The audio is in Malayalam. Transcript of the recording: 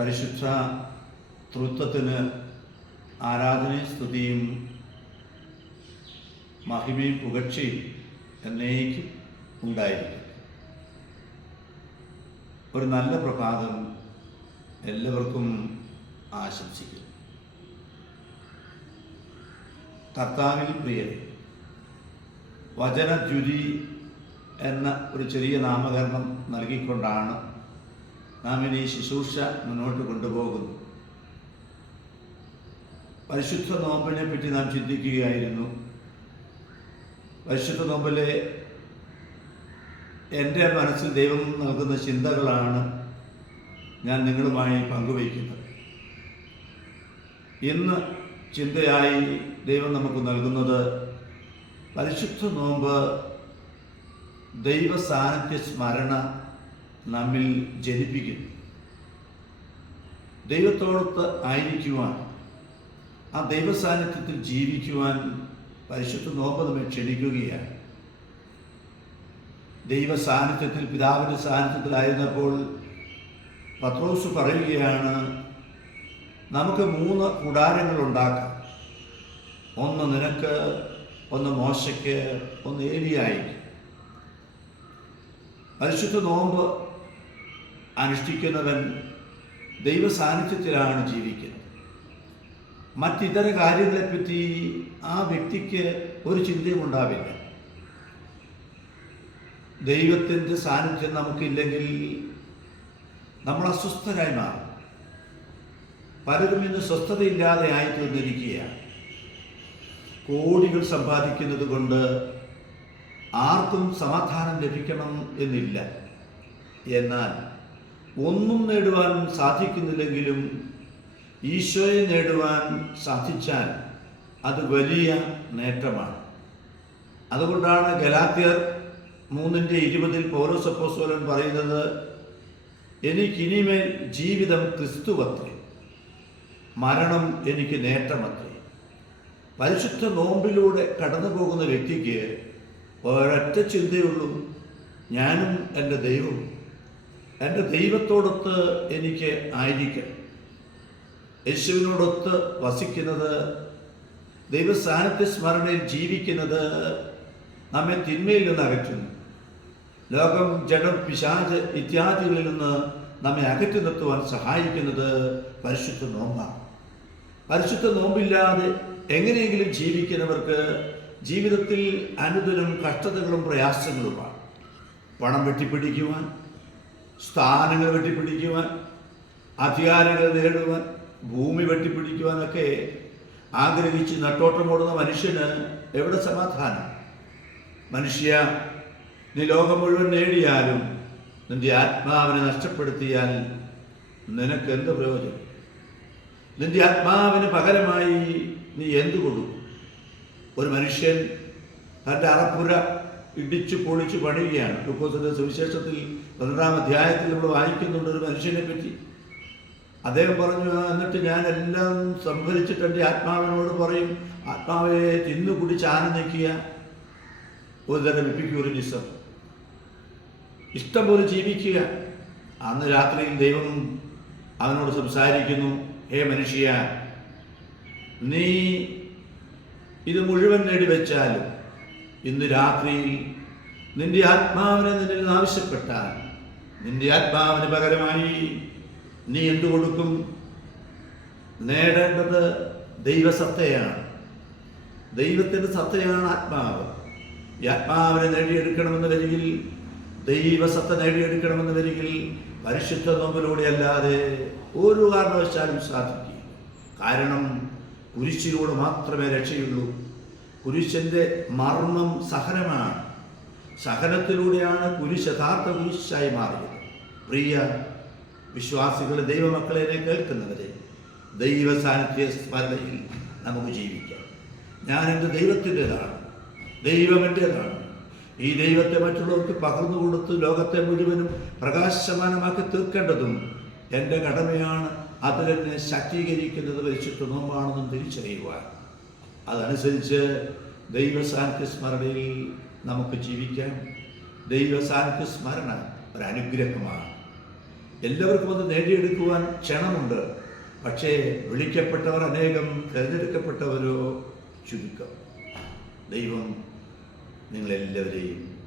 പരിശുദ്ധ തൃത്വത്തിന് ആരാധനയും സ്തുതിയും മഹിമയും പുകഴ്ചയും എന്നേക്കും ഉണ്ടായിരിക്കും. ഒരു നല്ല പ്രഭാതം എല്ലാവർക്കും ആശംസിക്കുന്നു. കർത്താവിൽ പ്രിയരെ, വചനദ്യുതി എന്ന ഒരു ചെറിയ നാമകരണം നൽകിക്കൊണ്ടാണ് നാം ഇനി ശുശ്രൂഷ മുന്നോട്ട് കൊണ്ടുപോകുന്നത്. പരിശുദ്ധ നോമ്പിനെ പറ്റി നാം ചിന്തിക്കുകയായിരുന്നു. പരിശുദ്ധ നോമ്പിലെ എൻ്റെ മനസ്സിൽ ദൈവം നൽകുന്ന ചിന്തകളാണ് ഞാൻ നിങ്ങളുമായി പങ്കുവയ്ക്കുന്നത്. ഇന്ന് ചിന്തയായി ദൈവം നമുക്ക് നൽകുന്നത് പരിശുദ്ധ നോമ്പ് ദൈവ സാന്നിധ്യ സ്മരണ നമ്മിൽ ജനിപ്പിക്കുന്നു. ദൈവത്തോടൊത്ത് ആയിരിക്കുവാൻ, ആ ദൈവ സാന്നിധ്യത്തിൽ ജീവിക്കുവാൻ പരിശുദ്ധ നോമ്പ് നമ്മെ ക്ഷണിക്കുകയാണ്. ദൈവ സാന്നിധ്യത്തിൽ, പിതാവിൻ്റെ സാന്നിധ്യത്തിലായിരുന്നപ്പോൾ പത്രോസ് പറയുകയാണ്, നമുക്ക് 3 കൂടാരങ്ങൾ ഉണ്ടാക്കാം. ഒന്ന് നിനക്ക്, ഒന്ന് മോശയ്ക്ക്, ഒന്ന് ഏലിയായിക്ക്. പരിശുദ്ധ നോമ്പ് അനുഷ്ഠിക്കുന്നവൻ ദൈവ സാന്നിധ്യത്തിലാണ് ജീവിക്കുന്നത്. മറ്റിതര കാര്യങ്ങളെപ്പറ്റി ആ വ്യക്തിക്ക് ഒരു ചിന്തയും ഉണ്ടാവില്ല. ദൈവത്തിൻ്റെ സാന്നിധ്യം നമുക്കില്ലെങ്കിൽ നമ്മൾ അസ്വസ്ഥരായി മാറും. പലരും ഇന്ന് സ്വസ്ഥതയില്ലാതെ ആയിത്തീർന്നിരിക്കുകയാണ്. കോടികൾ സമ്പാദിക്കുന്നത് കൊണ്ട് ആർക്കും സമാധാനം ലഭിക്കണം എന്നില്ല. എന്നാൽ ഒന്നും നേടുവാൻ സാധിക്കുന്നില്ലെങ്കിലും ഈശോയെ നേടുവാൻ സാധിച്ചാൽ അത് വലിയ നേട്ടമാണ്. അതുകൊണ്ടാണ് ഗലാത്യർ 3:20 പൗലോസ് അപ്പോസ്തലൻ പറയുന്നത്, എനിക്കിനിമേൽ ജീവിതം ക്രിസ്തുവത്രേ, മരണം എനിക്ക് നേട്ടമത്രേ. പരിശുദ്ധ നോമ്പിലൂടെ കടന്നു പോകുന്ന വ്യക്തിക്ക് ഒരൊറ്റ ചിന്തയുള്ളൂ, ഞാനും എൻ്റെ ദൈവവും, എൻ്റെ ദൈവത്തോടൊത്ത് എനിക്ക് ആയിരിക്കണം. യേശുവിനോടൊത്ത് വസിക്കുന്നത്, ദൈവ സാന്നിധ്യ സ്മരണയിൽ ജീവിക്കുന്നത് നമ്മെ തിന്മയിൽ നിന്ന് അകറ്റുന്നു. ലോകം, ജഡം, പിശാച് ഇത്യാദികളിൽ നിന്ന് നമ്മെ അകറ്റി നിർത്തുവാൻ സഹായിക്കുന്നത് പരിശുദ്ധ നോമ്പാണ്. പരിശുദ്ധ നോമ്പില്ലാതെ എങ്ങനെയെങ്കിലും ജീവിക്കുന്നവർക്ക് ജീവിതത്തിൽ അനുദിനം കഷ്ടതകളും പ്രയാസങ്ങളുമാണ്. പണം വെട്ടിപ്പിടിക്കുവാൻ, സ്ഥാനങ്ങൾ വെട്ടിപ്പിടിക്കുവാൻ, അധികാരങ്ങൾ നേടുവാൻ, ഭൂമി വെട്ടിപ്പിടിക്കുവാനൊക്കെ ആഗ്രഹിച്ച് നെട്ടോട്ടമോടുന്ന മനുഷ്യന് എവിടെ സമാധാനം? മനുഷ്യ, നീ ലോകം മുഴുവൻ നേടിയാലും നിന്റെ ആത്മാവിനെ നഷ്ടപ്പെടുത്തിയാൽ നിനക്ക് എന്ത് പ്രയോജനം? നിന്റെ ആത്മാവിന് പകരമായി നീ എന്തു കൊടുക്കും? ഒരു മനുഷ്യൻ തൻ്റെ അറപ്പുര ഇടിച്ചു പൊളിച്ചു പണിയുകയാണ്. ലൂക്കോസിന്റെ സുവിശേഷത്തിൽ 12-ാം അധ്യായത്തിൽ നമ്മൾ വായിക്കുന്നുണ്ട് ഒരു മനുഷ്യനെ പറ്റി. അദ്ദേഹം പറഞ്ഞു, എന്നിട്ട് ഞാൻ എല്ലാം സംഭരിച്ചിട്ട് എൻ്റെ ആത്മാവിനോട് പറയും, ആത്മാവെ തിന്നു കുടിച്ച് ആനന്ദിക്കുക. ഒരുതരം എപ്പിക്യൂറിനിസം, ഇഷ്ടം പോലെ ജീവിക്കുക. അന്ന് രാത്രിയിൽ ദൈവം അവനോട് സംസാരിക്കുന്നു, ഹേ മനുഷ്യ, നീ ഇത് മുഴുവൻ നേടിവെച്ചാലും ഇന്ന് രാത്രിയിൽ നിന്റെ ആത്മാവിനെ നിന്നിൽ നിന്ന് ആവശ്യപ്പെട്ടാൽ നിന്റെ ആത്മാവിന് പകരമായി നീ എന്തു കൊടുക്കും? നേടേണ്ടത് ദൈവസത്തയാണ്. ദൈവത്തിൻ്റെ സത്തയാണ് ആത്മാവ്. ഈ ആത്മാവിനെ നേടിയെടുക്കണമെന്ന് വരികിൽ, ദൈവസത്ത നേടിയെടുക്കണമെന്ന് വരികിൽ പരിശുദ്ധ നോമ്പിലൂടെ അല്ലാതെ ഒരു കാരണവശാലും സാധിക്കും. കാരണം കുരിശിലൂടെ മാത്രമേ രക്ഷയുള്ളൂ. കുരിശിൻ്റെ മർമ്മം സഹനമാണ്. സഹനത്തിലൂടെയാണ് കുരിശ് യഥാർത്ഥ കുരിശായി മാറിയത്. പ്രിയ വിശ്വാസികളെ, ദൈവമക്കളെ, കേൾക്കുന്നവരെ, ദൈവ സാന്നിധ്യ സ്മരണയിൽ നമുക്ക് ജീവിക്കാം. ഞാൻ എൻ്റെ ദൈവത്തിൻ്റെതാണ്, ദൈവം എൻ്റേതാണ്. ഈ ദൈവത്തെ മറ്റുള്ളവർക്ക് പകർന്നു കൊടുത്ത് ലോകത്തെ മുഴുവനും പ്രകാശമാനമാക്കി തീർക്കേണ്ടതും എൻ്റെ കടമയാണ്. അതിലെന്നെ ശാക്തീകരിക്കുന്നത് പരിശുദ്ധ നോമ്പാണെന്നും തിരിച്ചറിയുവാൻ, അതനുസരിച്ച് ദൈവ സാന്നിധ്യ സ്മരണയിൽ നമുക്ക് ജീവിക്കാം. ദൈവ സാന്നിധ്യ സ്മരണ ഒരനുഗ്രഹമാണ്. എല്ലാവർക്കും അത് നേടിയെടുക്കുവാൻ ക്ഷണമുണ്ട്. പക്ഷേ വിളിക്കപ്പെട്ടവർ അനേകം, തിരഞ്ഞെടുക്കപ്പെട്ടവരോ ചുരുക്കം. ദൈവം നിങ്ങളെല്ലാവരെയും